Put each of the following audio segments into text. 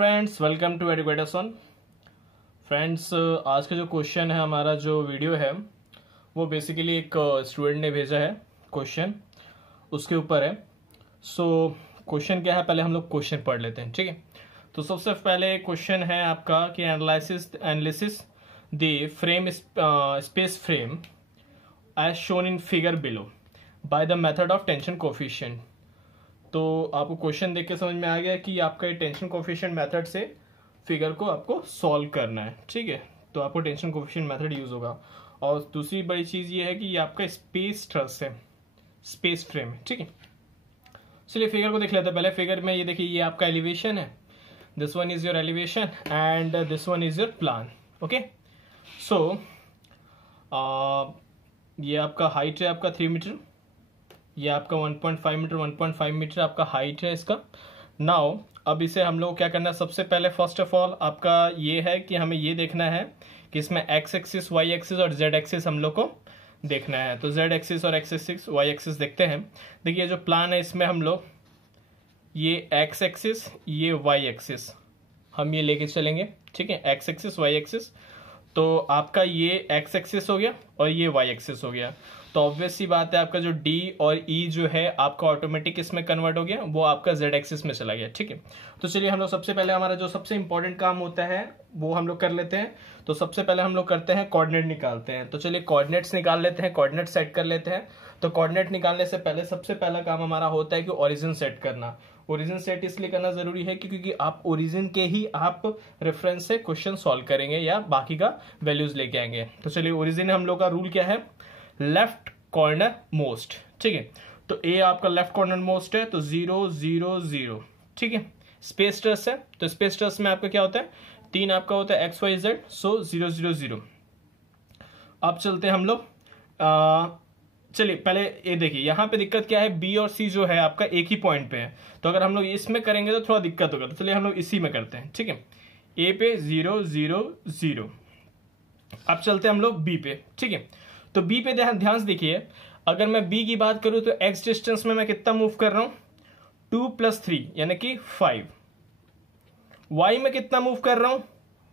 Friends, welcome to एडुकेटेशन। Friends, आज का जो क्वेश्चन है, हमारा जो वीडियो है वो बेसिकली एक स्टूडेंट ने भेजा है क्वेश्चन, उसके ऊपर है। सो क्वेश्चन क्या है, पहले हम लोग क्वेश्चन पढ़ लेते हैं, ठीक है। तो सबसे पहले क्वेश्चन है आपका कि analysis the frame space frame as shown in figure below by the method of tension coefficient. तो आपको क्वेश्चन देख के समझ में आ गया कि आपका ये टेंशन कोफिशिएंट मेथड से फिगर को आपको सॉल्व करना है, ठीक है। तो आपको टेंशन कोफिशिएंट मेथड यूज होगा। और दूसरी बड़ी चीज ये है कि ये आपका स्पेस ट्रस है, स्पेस फ्रेम है, ठीक है। चलिए फिगर को देख लेते हैं। पहले फिगर में ये देखिए, ये आपका एलिवेशन है, this one is your elevation and this one is your plan, okay. So ये आपका हाइट है, आपका 3 मीटर, ये आपका 1.5 मीटर, 1.5 मीटर आपका हाइट है इसका। नाउ अब इसे हम लोग क्या करना है, सबसे पहले फर्स्ट ऑफ ऑल आपका ये है कि हमें ये देखना है कि इसमें एक्स एक्सिस, वाई एक्सिस और जेड एक्सिस हम लोग को देखना है। तो जेड एक्सिस और एक्स एक्सिस, वाई एक्सिस देखते हैं। देखिए जो प्लान है इसमें हम लोग ये एक्स एक्सिस, ये वाई एक्सिस हम ये लेके चलेंगे, ठीक है। एक्स एक्सिस, वाई एक्सिस, तो आपका ये एक्स एक्सिस हो गया और ये वाई एक्सिस हो गया। तो ऑब्वियस सी बात है, आपका जो डी और ई जो है आपका ऑटोमेटिक इसमें कन्वर्ट हो गया, वो आपका जेड एक्सिस में चला गया, ठीक है। तो चलिए हम लोग सबसे पहले हमारा जो सबसे इंपॉर्टेंट काम होता है वो हम लोग कर लेते हैं। तो सबसे पहले हम लोग करते हैं कोऑर्डिनेट निकालते हैं। तो चलिए कोऑर्डिनेट्स निकाल लेते हैं, कोऑर्डिनेट सेट कर लेते हैं। तो कोऑर्डिनेट निकालने से पहले सबसे पहला काम हमारा होता है कि ओरिजिन सेट करना। ओरिजिन सेट इसलिए करना जरूरी है क्योंकि आप ओरिजिन के ही आप रेफरेंस से क्वेश्चन सॉल्व करेंगे या बाकी का वैल्यूज लेके आएंगे। तो चलिए ओरिजिन हम लोग का रूल क्या है, लेफ्ट कॉर्नर मोस्ट, ठीक है। तो ए आपका लेफ्ट कॉर्नर मोस्ट है, तो 0 0 0, ठीक है। स्पेस ट्रस है, तो स्पेस ट्रस में आपका क्या होता है, 3 आपका होता है एक्स वाई जेड, सो 0 0 0। अब चलते हैं हम लोग, चलिए पहले ये देखिए यहाँ पे दिक्कत क्या है, बी और सी जो है आपका एक ही पॉइंट पे है। तो अगर हम लोग इसमें करेंगे तो थोड़ा दिक्कत होगा। तो चलिए हम लोग इसी में करते हैं, ठीक है। ए पे 0 0 0। अब चलते हैं हम लोग बी पे, ठीक है। तो बी पे ध्यान से देखिए, अगर मैं बी की बात करूं तो एक्स डिस्टेंस में मैं कितना मूव कर रहा हूं, 2 + 3 यानी कि 5। वाई में कितना मूव कर रहा हूं,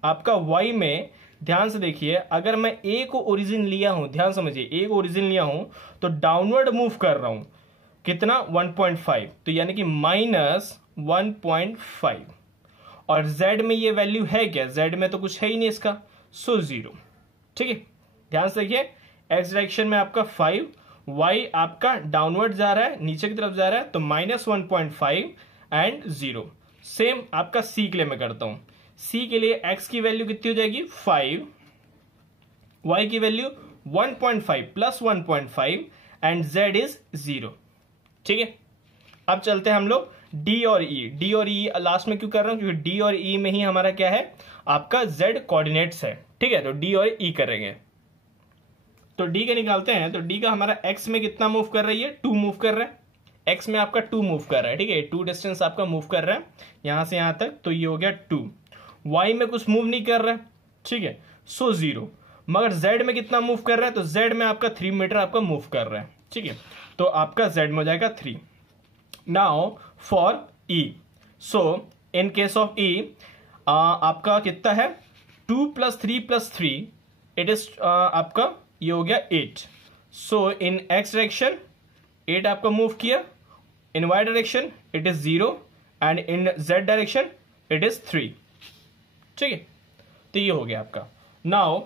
आपका वाई में ध्यान से देखिए, अगर मैं ए को ओरिजिन लिया हूं, ध्यान समझिए, ए को ओरिजिन लिया हूं तो डाउनवर्ड मूव कर रहा हूं कितना, 1.5, तो यानी कि -1.5। और जेड में ये वैल्यू है क्या, जेड में तो कुछ है ही नहीं इसका, सो 0, ठीक है। ध्यान से देखिए, एक्स डायरेक्शन में आपका 5, वाई आपका डाउनवर्ड जा रहा है, नीचे की तरफ जा रहा है, तो -1.5 एंड 0। सेम आपका सी के लिए मैं करता हूं। सी के लिए एक्स की वैल्यू कितनी हो जाएगी, 5, वाई की वैल्यू 1.5 + 1.5 एंड जेड इज 0, ठीक है। अब चलते हैं हम लोग डी और ई। डी और ई लास्ट में क्यों कर रहा हूं, क्योंकि डी और ई में ही हमारा क्या है, आपका जेड कोऑर्डिनेट्स है, ठीक है। तो डी और ई करेंगे, तो डी के निकालते हैं। तो डी का हमारा एक्स में कितना मूव कर रही है, 2 मूव कर रहा है, एक्स में आपका 2 मूव कर रहा है, ठीक है। 2 डिस्टेंस आपका मूव कर रहा है यहां से यहां तक, तो ये हो गया 2। वाई में कुछ मूव नहीं कर रहा है, ठीक है, सो 0। मगर जेड में कितना मूव कर रहा है, तो जेड में आपका 3 मीटर आपका मूव कर रहा है, ठीक है। तो आपका जेड में हो जाएगा 3। Now for E, so in case of E आपका कितना है, 2 + 3 + 3 इट इज आपका ये हो गया 8। सो इन एक्स डायरेक्शन 8 आपका मूव किया, in Y direction it is 0 and in Z direction it is 3, ठीक है। तो ये हो गया आपका। नाउ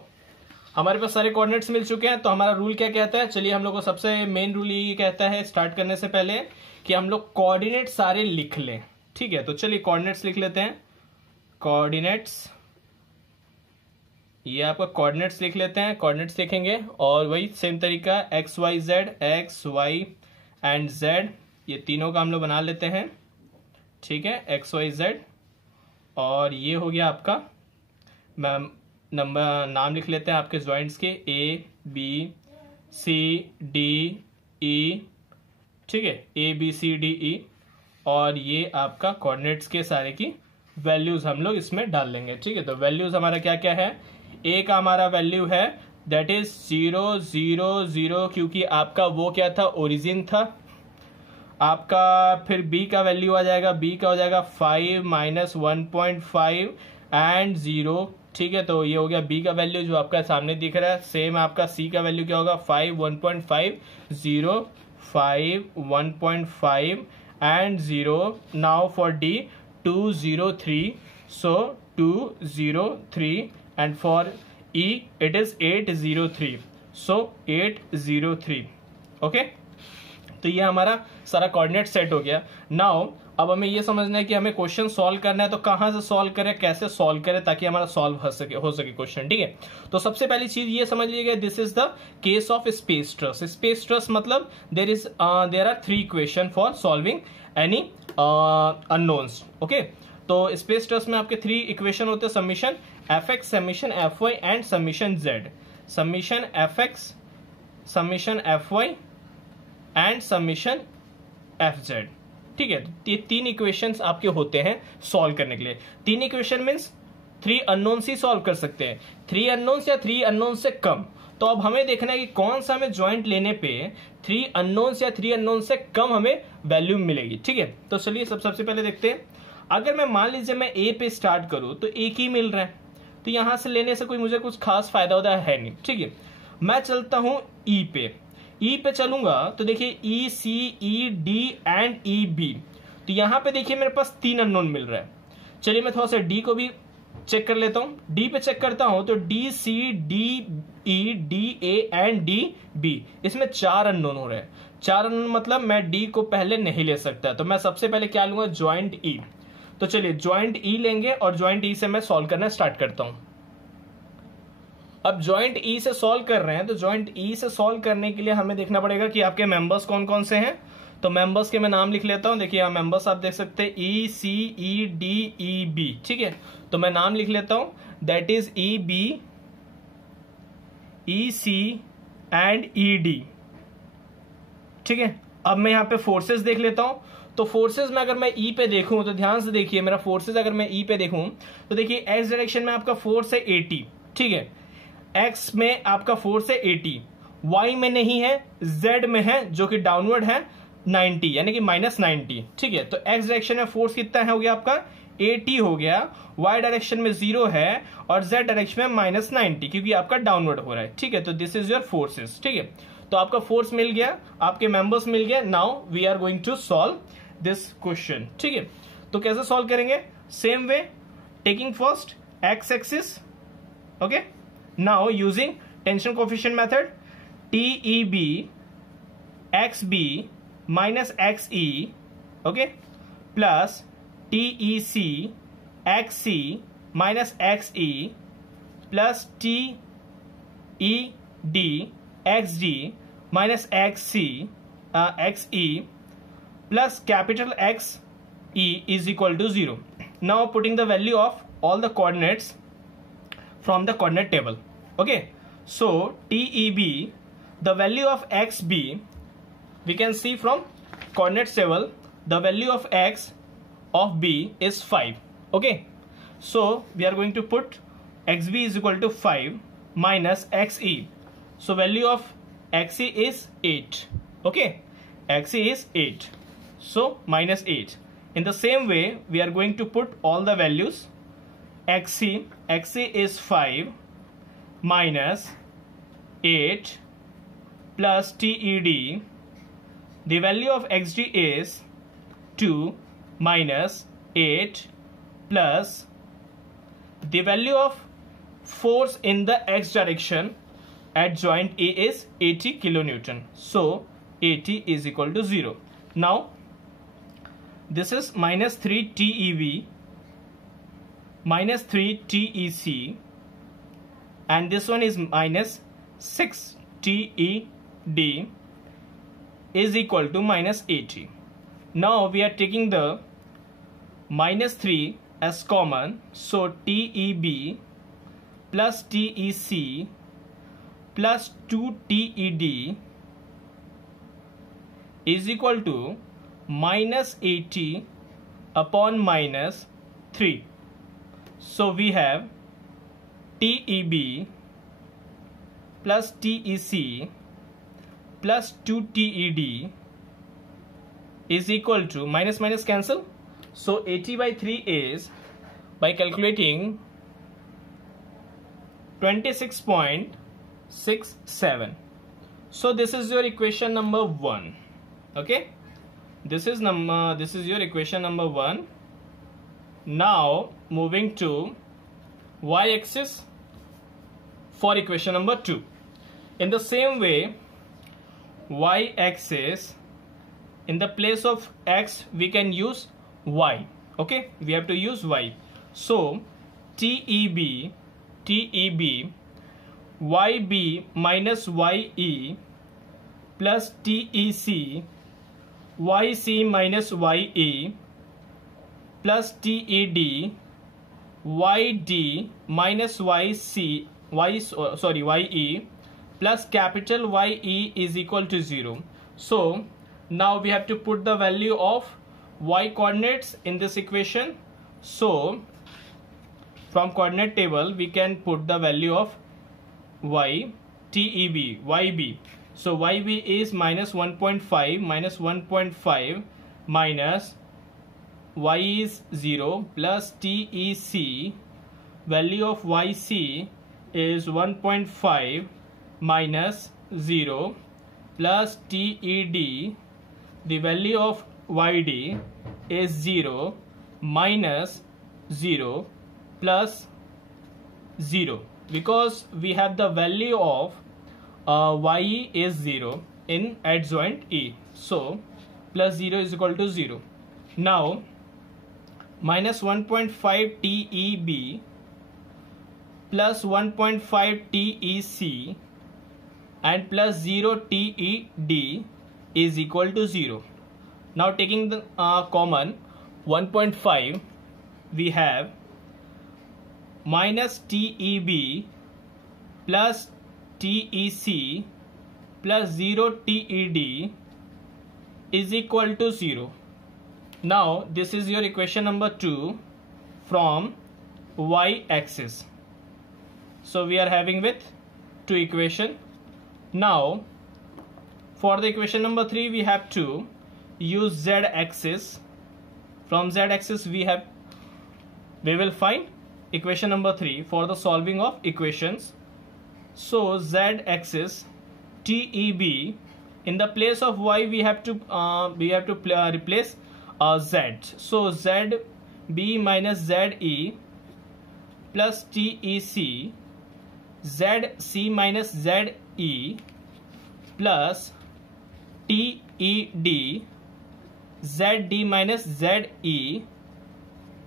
हमारे पास सारे कोऑर्डिनेट्स मिल चुके हैं, तो हमारा रूल क्या कहता है, चलिए हम लोग को सबसे मेन रूल ये कहता है स्टार्ट करने से पहले कि हम लोग कोऑर्डिनेट सारे लिख लें, ठीक है। तो चलिए कोऑर्डिनेट्स लिख लेते हैं। कोऑर्डिनेट्स, ये आपका कोऑर्डिनेट्स लिख लेते हैं, कोऑर्डिनेट्स लिखेंगे और वही सेम तरीका X Y Z, X Y and Z, ये तीनों का हम लोग बना लेते हैं, ठीक है, एक्स वाई जेड। और ये हो गया आपका, नंबर नाम लिख लेते हैं आपके जॉइंट्स के, ए बी सी डी ई, ठीक है, ए बी सी डी ई। और ये आपका कोऑर्डिनेट्स के सारे की वैल्यूज हम लोग इसमें डाल लेंगे, ठीक है। तो वैल्यूज हमारा क्या क्या है, ए का हमारा वैल्यू है दैट इज 0 0 0, क्योंकि आपका वो क्या था, ओरिजिन था। आपका फिर b का वैल्यू आ जाएगा, b का हो जाएगा 5 माइनस 1.5 एंड 0, ठीक है। तो ये हो गया b का वैल्यू जो आपका सामने दिख रहा है। सेम आपका c का वैल्यू क्या होगा, 5 1.5 0 5 1.5 and 0। Now for d 203, so 203 and for e it is 803, so 803। Okay, तो ये हमारा सारा कोऑर्डिनेट सेट हो गया। नाउ अब हमें ये समझना है कि हमें क्वेश्चन सॉल्व करना है, तो कहां से सॉल्व करें, कैसे सॉल्व करें ताकि हमारा सॉल्व हो सके क्वेश्चन, ठीक है। तो सबसे पहली चीज ये समझ लीजिएगा, this is the case of space truss. Space truss मतलब there are 3 equation for solving any unknowns. Okay, तो स्पेस ट्रस में आपके 3 इक्वेशन होते हैं, summation fx, summation fy and summation z। Summation fx, summation fy and summation fz, ठीक है। तो ये 3 इक्वेशंस आपके होते हैं सॉल्व करने के लिए। 3 इक्वेशन मींस 3 अननोन्स ही सॉल्व कर सकते हैं, 3 अननोन्स या 3 अननोन्स से कम। तो अब हमें देखना है कि कौन सा हमें ज्वाइंट लेने पे 3 अननोन्स या 3 अननोन्स से कम हमें वैल्यू मिलेगी, ठीक है। तो चलिए सबसे पहले देखते हैं। अगर मैं मान लीजिए मैं ए पे स्टार्ट करूं तो एक ही मिल रहा है, तो यहां से लेने से कोई मुझे कुछ खास फायदा होता है नहीं, ठीक है। मैं चलता हूं ई पे चलूंगा तो देखिए E C E D and E B, तो यहां पे देखिए मेरे पास 3 अननोन मिल रहा है। चलिए मैं थोड़ा सा डी को भी चेक कर लेता हूं। डी पे चेक करता हूं तो D C D E D A and D B, इसमें 4 अननोन हो रहे हैं। 4 अननोन मतलब मैं डी को पहले नहीं ले सकता, तो मैं सबसे पहले क्या लूंगा, ज्वाइंट ई। तो चलिए ज्वाइंट ई लेंगे और ज्वाइंट ई से मैं सॉल्व करना स्टार्ट करता हूं। अब ज्वाइंट ई से सॉल्व कर रहे हैं, तो ज्वाइंट ई से सॉल्व करने के लिए हमें देखना पड़ेगा कि आपके मेंबर्स कौन कौन से हैं। तो मेंबर्स के मैं नाम लिख लेता हूं। देखिए यहाँ मेंबर्स आप देख सकते हैं ई C E D E B, ठीक है। तो मैं नाम लिख लेता हूं, that is E B E C and E D, ठीक है। अब मैं यहाँ पे फोर्सेस देख लेता हूं। तो फोर्सेस में अगर मैं ई पे देखूं तो ध्यान से देखिए, मेरा फोर्सेस अगर मैं ई पे देखूं तो देखिए एक्स डायरेक्शन में आपका फोर्स है 80, ठीक है। एक्स में आपका फोर्स है 80, वाई में नहीं है, जेड में है जो कि डाउनवर्ड है 90 यानी कि -90, ठीक है। तो एक्स डायरेक्शन में फोर्स कितना है, हो गया आपका 80 हो गया, वाई डायरेक्शन में 0 है और जेड डायरेक्शन में -90 क्योंकि आपका डाउनवर्ड हो रहा है, ठीक है। तो दिस इज योर फोर्सेस, ठीक है। तो आपका फोर्स मिल गया, आपके मेंबर्स मिल गए। Now we are going to solve this question, ठीक है। तो कैसे सॉल्व करेंगे, same way, taking first X axis, okay. Now using tension coefficient method, TEB XB minus XE, okay, plus TEC XC minus XE plus TED XD minus XE plus capital XE is equal to 0. Now putting the value of all the coordinates from the coordinate table, okay. So TEB, the value of XB we can see from coordinate table, the value of x of b is 5, okay. So we are going to put xb is equal to 5 minus xe, so value of xe is 8, okay. Xe is 8, so minus 8. In the same way we are going to put all the values. Xe is 5 minus 8 plus TED, the value of XD is 2 minus 8 plus the value of force in the x direction at joint A is 80 kilonewton. So 80 is equal to 0. Now this is minus 3 TEV minus 3 TEC and this one is minus 6 TED is equal to minus 80. Now we are taking the minus 3 as common, so TEB plus TEC plus 2 TED is equal to minus 80 upon minus 3. So we have TEB plus TEC plus 2 TED is equal to minus minus cancel. So 80 by 3 is, by calculating, 26.67. So this is your equation number 1. Okay, this is your equation number 1. Now moving to y-axis for equation number 2. In the same way, y-axis, in the place of x we can use y. Okay, we have to use y. So TEB YB minus YE plus TEC YC minus YE plus TED YD minus YE plus capital YE is equal to 0. So now we have to put the value of y coordinates in this equation. So from coordinate table we can put the value of y, TEB, YB. So YB is minus 1.5 minus 1.5 minus y is 0 plus TEC, value of YC is 1.5 minus 0 plus TED, the value of YD is 0 minus 0 plus 0, because we have the value of YE is 0 in adjoint E. So plus 0 is equal to 0. Now minus 1.5 TEB plus 1.5 TEC and plus 0 TED is equal to 0. Now taking the common 1.5, we have minus TEB plus TEC plus 0 TED is equal to 0. Now this is your equation number 2 from y-axis. So we are having with 2 equation. Now for the equation number 3 we have to use z-axis. From z-axis we will find equation number 3 for the solving of equations. So z-axis, TEB, in the place of y we have to replace z. So ZB minus ZE plus TEC, ZC minus ZE plus TED, ZD minus ZE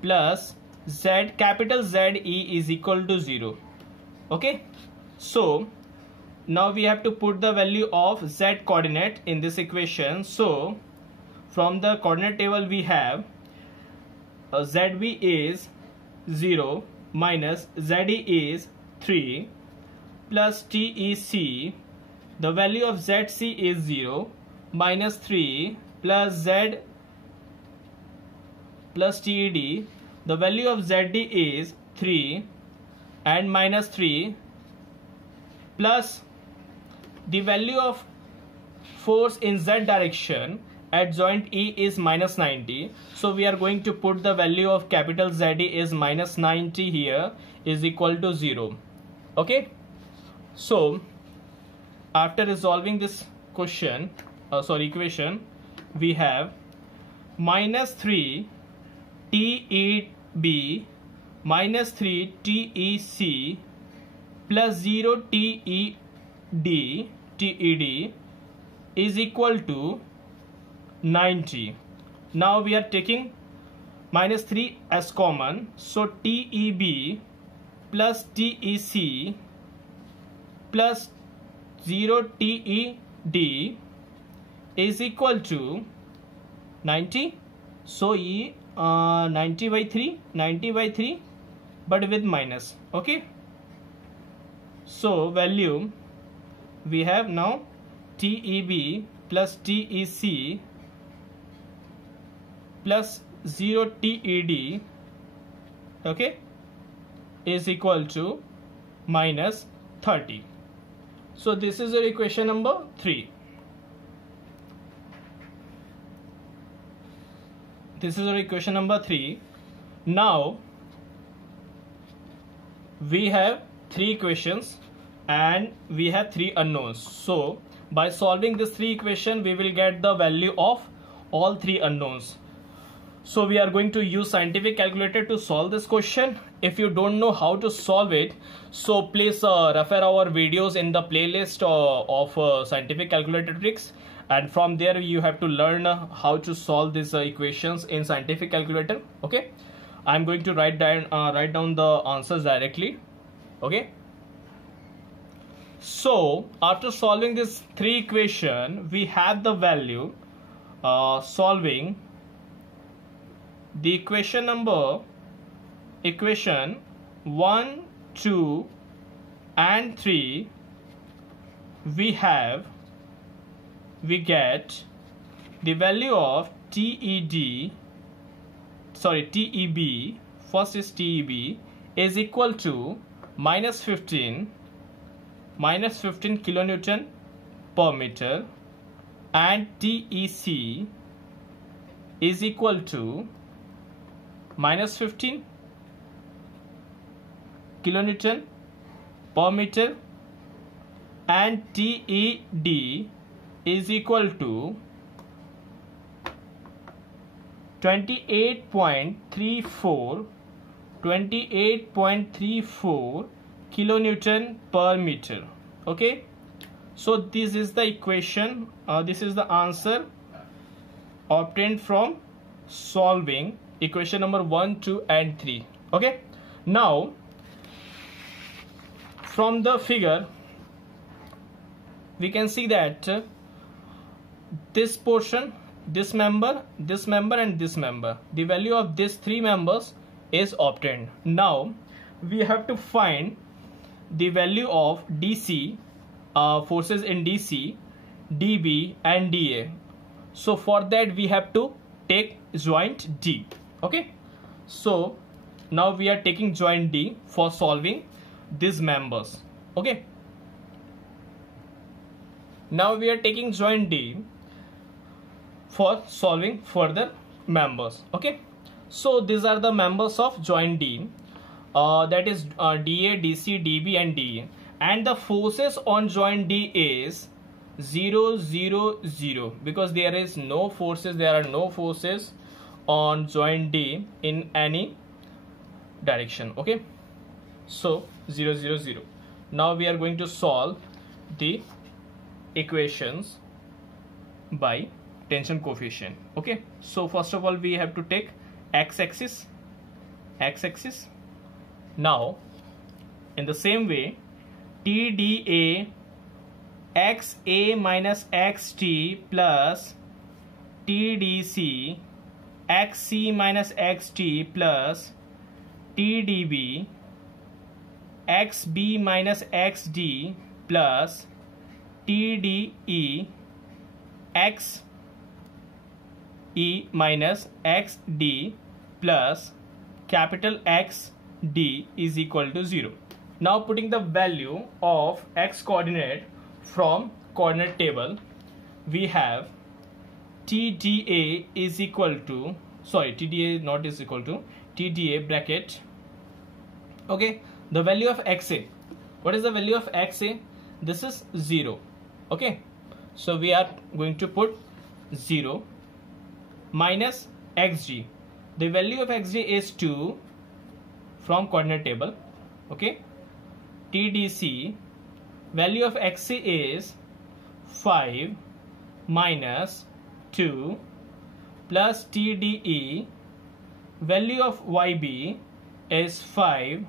plus Z, capital ZE is equal to 0. Okay, so now we have to put the value of Z coordinate in this equation. So from the coordinate table we have ZB is 0 minus ZE is 3 plus TEC, the value of ZC is 0 minus 3 plus Z plus TED, the value of ZD is 3 and minus 3 plus the value of force in Z direction at joint E is minus 90. So we are going to put the value of capital ZD is minus 90 here is equal to 0. Okay, so after resolving this equation, we have minus 3 TEB minus 3 TEC plus 0 TED is equal to 90. Now we are taking minus 3 as common. So TEB plus TEC plus 0 TED is equal to 90. So 90 by 3 but with minus. Okay, so value we have now TEB plus TEC plus 0 TED, okay, is equal to minus 30. So this is your equation number 3. this is our equation number 3. Now we have 3 equations and we have 3 unknowns. So by solving this 3 equation, we will get the value of all 3 unknowns. So we are going to use scientific calculator to solve this question. If you don't know how to solve it, so please refer our videos in the playlist of scientific calculator tricks, and from there you have to learn how to solve these equations in scientific calculator. Okay, I'm going to write down the answers directly. Okay, so after solving this 3 equation, we have the value solving the equation 1, 2 and 3. We get the value of TEB, first is TEB, is equal to minus 15 kilonewton per meter, and TEC is equal to minus 15 kilonewton per meter, and TED is equal to 28.34 kilonewton per meter. Okay, so this is the equation, this is the answer obtained from solving equation number 1, 2 and 3. Okay, now from the figure we can see that this portion, this member and this member, the value of these 3 members is obtained. Now we have to find the value of DC, forces in DC, DB and DA. So for that we have to take joint D. Okay, so now we are taking joint D for solving these members. Okay, now we are taking joint D for solving further members. Okay, so these are the members of joint D, that is DA, DC, DB and DA, and the forces on joint D is 0, 0, 0, because there are no forces on joint D in any direction. Okay, so 0, 0, 0. Now we are going to solve the equations by tension coefficient. Okay, so first of all we have to take x-axis. Now in the same way, TDA XA minus XT plus TDC XC minus XT plus TDB XB minus XD plus TDE XE minus XD plus capital XD is equal to 0. Now putting the value of x coordinate from coordinate table, we have TDA is equal to, TDA not is equal to, TDA bracket. Okay, the value of XA, what is the value of XA? This is 0. Okay, so we are going to put 0 minus XG. The value of XG is 2 from coordinate table. Okay, TDC, value of XC is 5 minus 2 plus TDE, value of YB is 5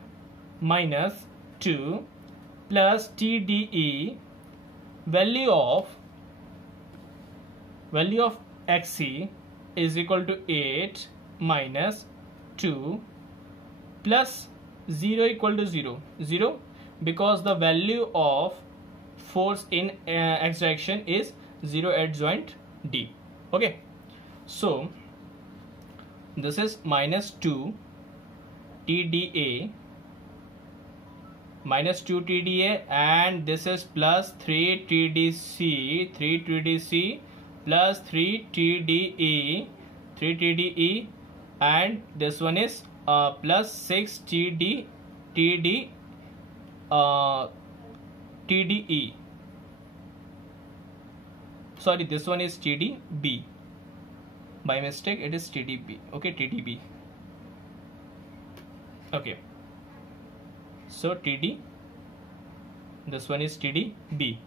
minus 2 plus TDE, value of XC is equal to 8 minus 2 plus 0 equal to 0, 0, because the value of force in x direction is 0 at joint D. Okay, so this is minus 2 TDA and this is plus 3 TDC plus 3 TDE 3 TDE, and this one is plus 6 TDE. Sorry, this one is TDB. By mistake, it is TDB. Okay, TDB. Okay. So TD. This one is TDB,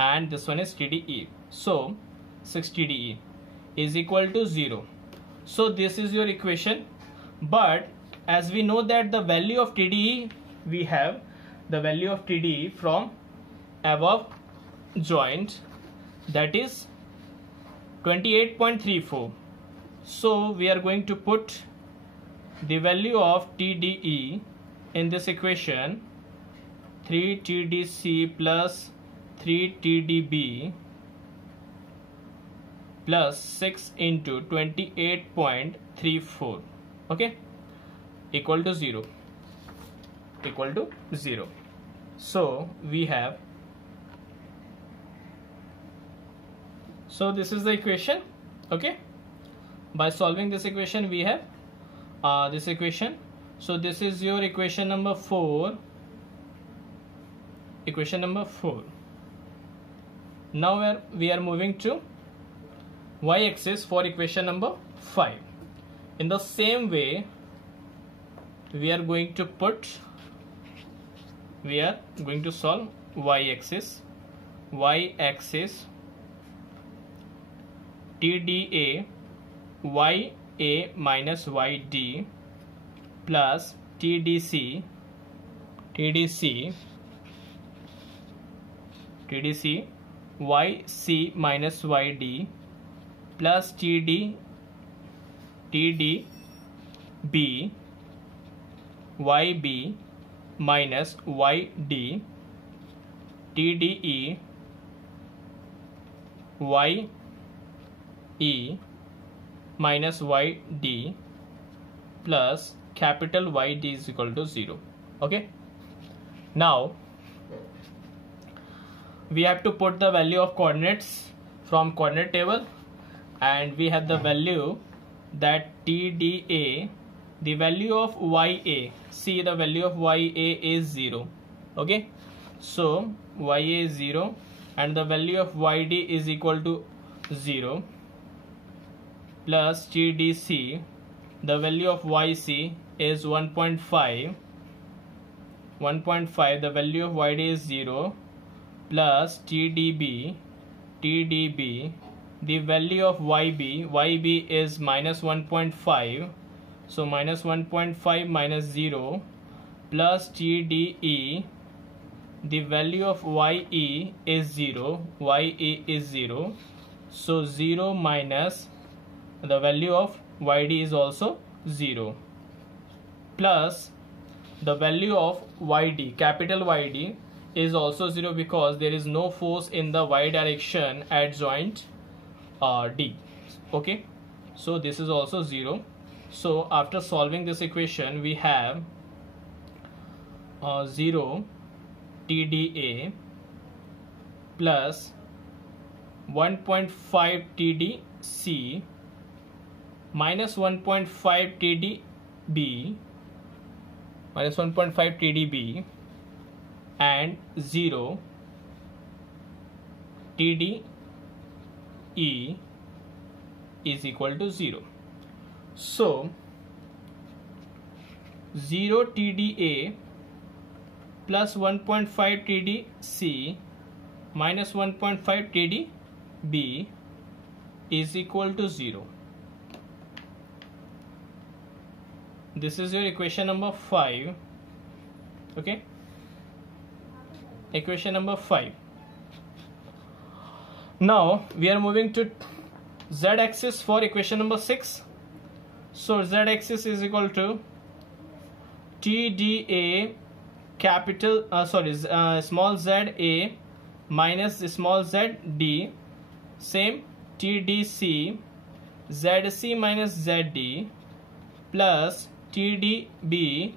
and this one is TDE. So 6 TDE is equal to 0. So this is your equation. But as we know that the value of TDE, we have the value of TDE from above joint, that is 28.34. So we are going to put the value of TDE in this equation, 3 TDC plus 3 TDB plus 6 into 28.34, okay, equal to 0, equal to 0. So we have, so this is the equation, okay. By solving this equation, we have this equation. So this is your equation number 4. Equation number 4. Now we are moving to y-axis for equation number 5. In the same way, we are going to solve y-axis. Y-axis TDA YA minus YD plus TDC YC minus YD plus TDB YB minus YD TDE YE minus YD plus capital YD is equal to 0. Okay. Now we have to put the value of coordinates from coordinate table, and we have the value that TDA, the value of YA, see the value of YA is 0. Okay. So YA is 0 and the value of YD is equal to 0 plus TDC, the value of YC is 1.5, the value of YD is 0 plus TDB, the value of YB is minus 1.5, so minus 1.5 minus 0 plus TDE, the value of YE is 0, so 0 minus the value of YD is also 0 plus the value of YD, capital YD, is also 0 because there is no force in the Y direction at joint D. Okay, so this is also 0. So after solving this equation, we have 0 TDA plus 1.5 TDC minus 1.5 TDB and 0 TDE is equal to 0. So 0 TDA plus 1.5 TDC minus 1.5 TDB is equal to 0. This is your equation number 5. Okay, equation number 5. Now we are moving to z-axis for equation number 6. So z-axis is equal to TDA capital small z minus small z same TDC ZC minus ZD plus TDB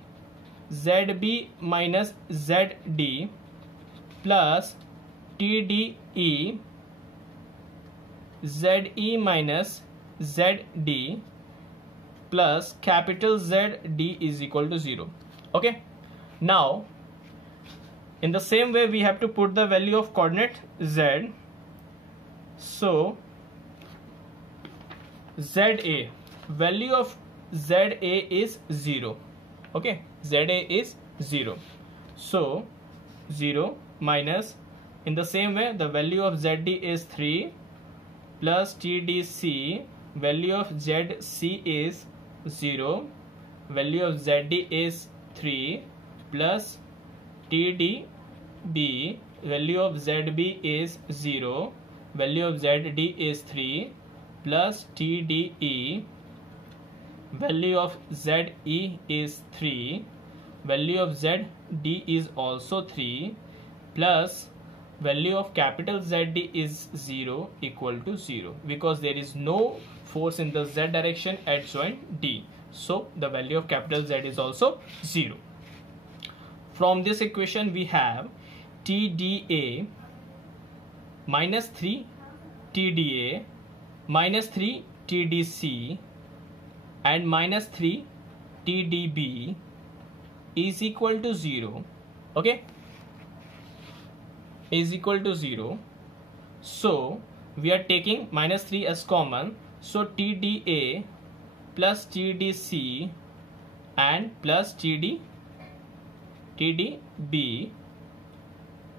ZB minus ZD plus TDE ZE minus ZD plus capital ZD is equal to 0. Okay, now in the same way we have to put the value of coordinate Z. So ZA, value of ZA is 0. Okay, ZA is 0. So 0 minus, in the same way the value of ZD is 3 plus TDC, value of ZC is 0, value of ZD is 3 plus TDB, value of ZB is 0, value of ZD is 3 plus TDE, value of ZE is 3, value of ZD is also 3 plus value of capital ZD is 0 equal to 0, because there is no force in the Z direction at joint D. So the value of capital Z is also 0. From this equation we have TDA minus 3 TDA minus 3 TDC and minus 3 TDB is equal to 0. Okay, is equal to 0. So we are taking minus 3 as common. So TDA plus TDC and plus TDB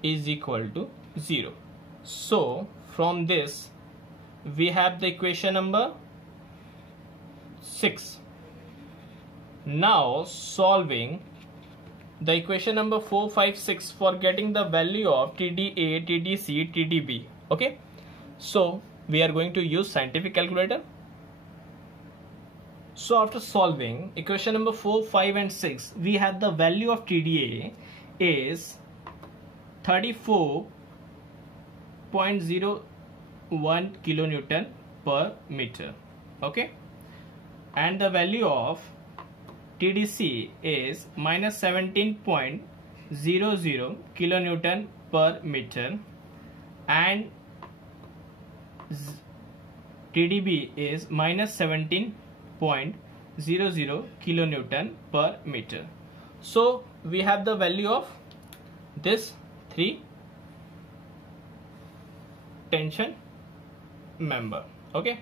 is equal to 0. So from this we have the equation number 6. Now solving the equation number 4, 5, 6 for getting the value of TDA, TDC, TDB. Okay, so we are going to use scientific calculator. So after solving equation number 4, 5 and 6, we have the value of TDA is 34.01 kilonewton per meter. Okay, and the value of TDC is minus 17.00 kilonewton per meter and TDB is minus 17.00 kilonewton per meter. So we have the value of this 3 tension member. Okay,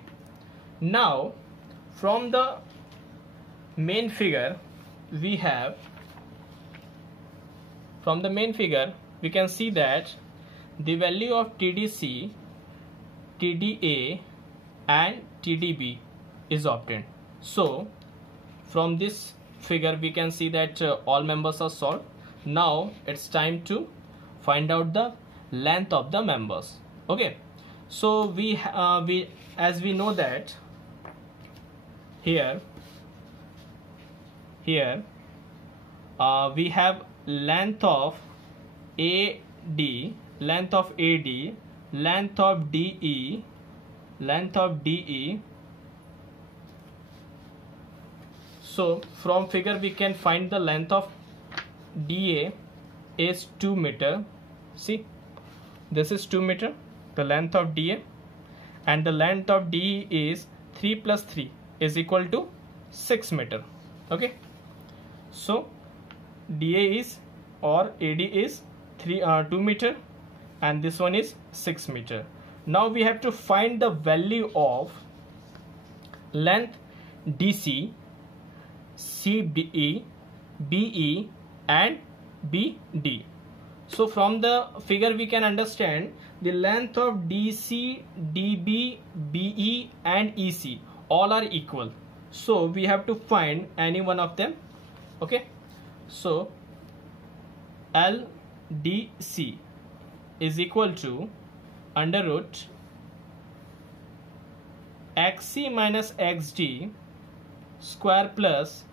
now from the main figure we have, from the main figure we can see that the value of TDC, TDA and TDB is obtained. So from this figure we can see that all members are solved. Now it's time to find out the length of the members. Okay, so we as we know that here we have length of AD, length of AD, length of DE, length of DE. So from figure we can find the length of DA is 2 meter. See, this is 2 meter, the length of DA, and the length of DE is 3 plus 3 is equal to 6 meter. Okay, so DA is or AD is 2 meter and this one is 6 meter. Now we have to find the value of length DC, CBE, BE and BD. So from the figure we can understand the length of DC, DB, BE and EC all are equal. So we have to find any one of them. Okay, so LDC is equal to under root XC minus XD square plus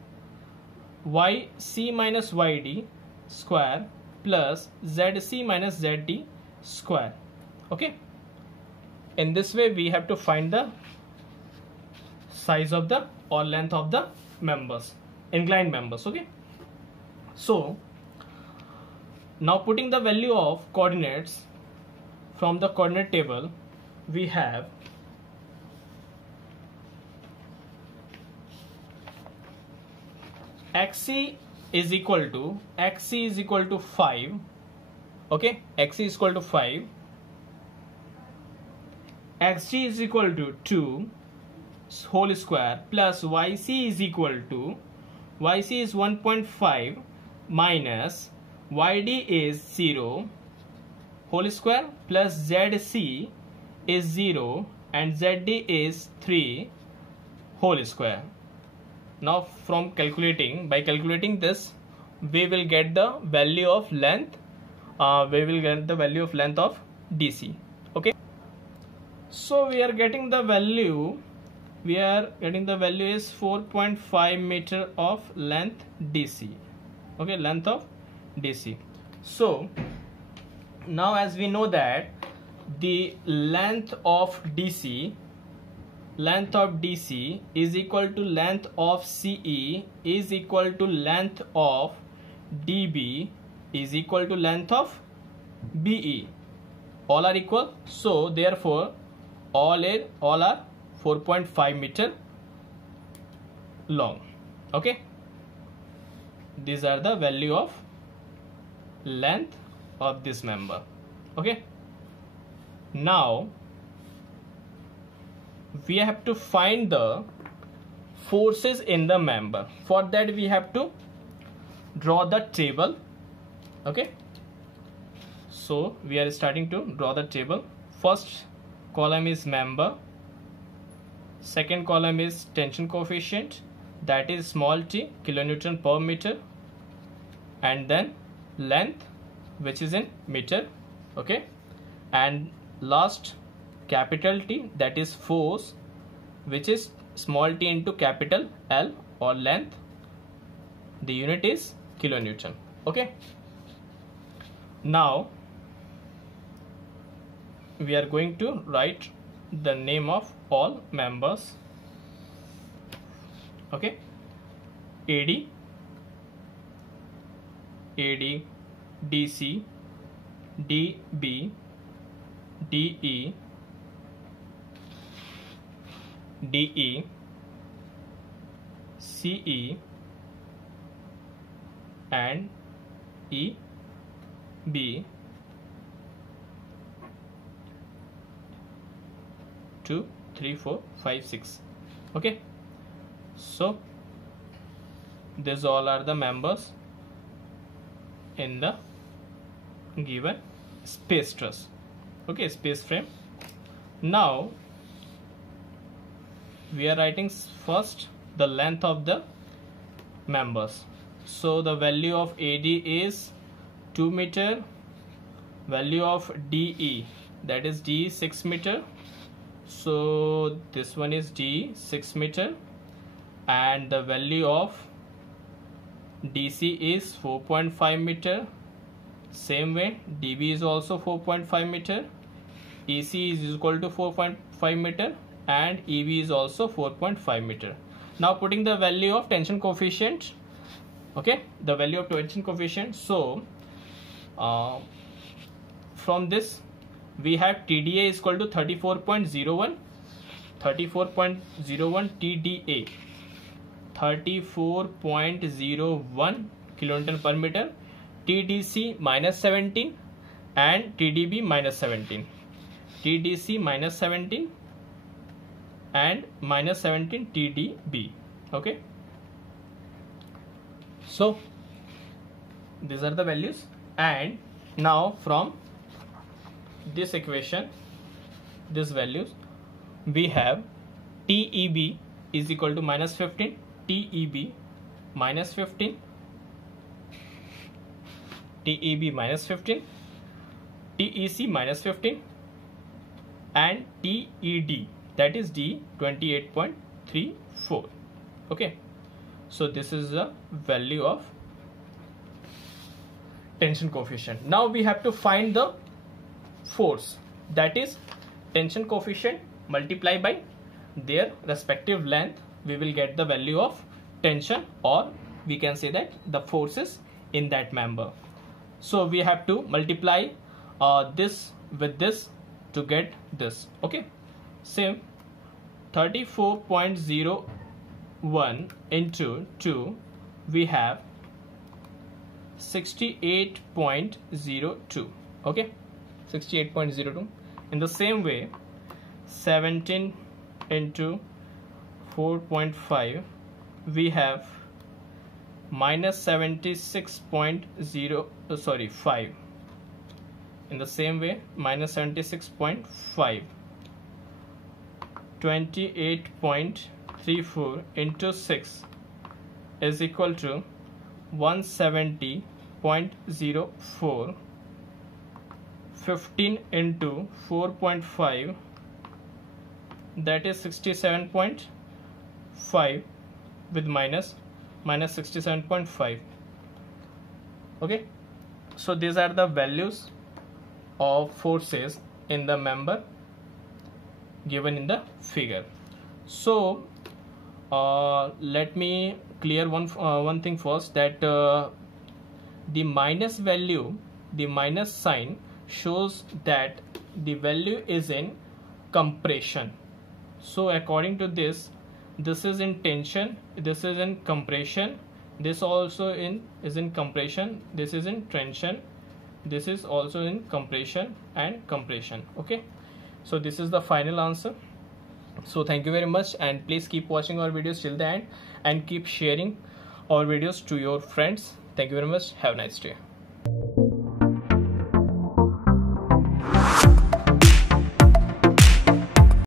YC minus YD square plus ZC minus ZD square. Okay, in this way we have to find the size of the or length of the members, inclined members. Okay, so now putting the value of coordinates from the coordinate table, we have xc is equal to 5. Okay, xc is equal to 5, xg is equal to 2 whole square plus yc is equal to, yc is 1.5 minus yd is 0 whole square plus zc is 0 and zd is 3 whole square. Now from by calculating this, we will get the value of length. We will get the value of length of DC. Okay. So we are getting the value. Is 4.5 meter of length DC. Okay, length of DC. So now as we know that the length of DC is equal to length of CE is equal to length of DB is equal to length of BE. All are equal. So therefore all are 4.5 meter long. Okay, these are the value of length of this member. Okay, now we have to find the forces in the member. For that we have to draw the table. Okay, so we are starting to draw the table. First column is member, second column is tension coefficient, that is small t kilonewton per meter, and then length which is in meter. Okay, and last capital T, that is force, which is small t into capital L or length. The unit is kilonewton. Okay, now we are going to write the name of all members. Okay, AD, DC, DB, DE, DE, CE and EB. 2, 3, 4, 5, 6. Okay, so these all are the members in the given space truss. Okay, space frame. Now we are writing first the length of the members. So the value of AD is 2 meter, value of DE, that is D 6 meter. So this one is D 6 meter, and the value of DC is 4.5 meter. Same way DB is also 4.5 meter, EC is equal to 4.5 meter, and EB is also 4.5 meter. Now putting the value of tension coefficient. Okay, the value of tension coefficient. So from this we have TDA is equal to 34.01 TDA, 34.01 kilonewton per meter, TDC minus 17 and TDB minus 17, TDC minus 17 and minus 17 TDB. Okay, so these are the values, and now from this equation, these values, we have TEB is equal to minus 15, TEB minus 15, TEB minus 15, TEC minus 15, and TED, that is D 28.34. Okay, so this is the value of tension coefficient. Now we have to find the force, that is tension coefficient multiplied by their respective length. We will get the value of tension, or we can say that the forces in that member. So we have to multiply this with this to get this. Okay, same 34.01 into 2 we have 68.02. okay, 68.02. In the same way, 17 into 4.5, we have minus 5. In the same way, minus 76.5. 28.34 into 6 is equal to 170.04. 15 into 4.5, that is 67.5 with minus 67.5. okay, so these are the values of forces in the member given in the figure. So let me clear one thing first, that the minus value, the minus sign shows that the value is in compression. So according to this is in tension, this is in compression, this also is in compression, this is in tension, this is also in compression and compression. okay, so this is the final answer. So thank you very much, and please keep watching our videos till the end and keep sharing our videos to your friends. Thank you very much. Have a nice day.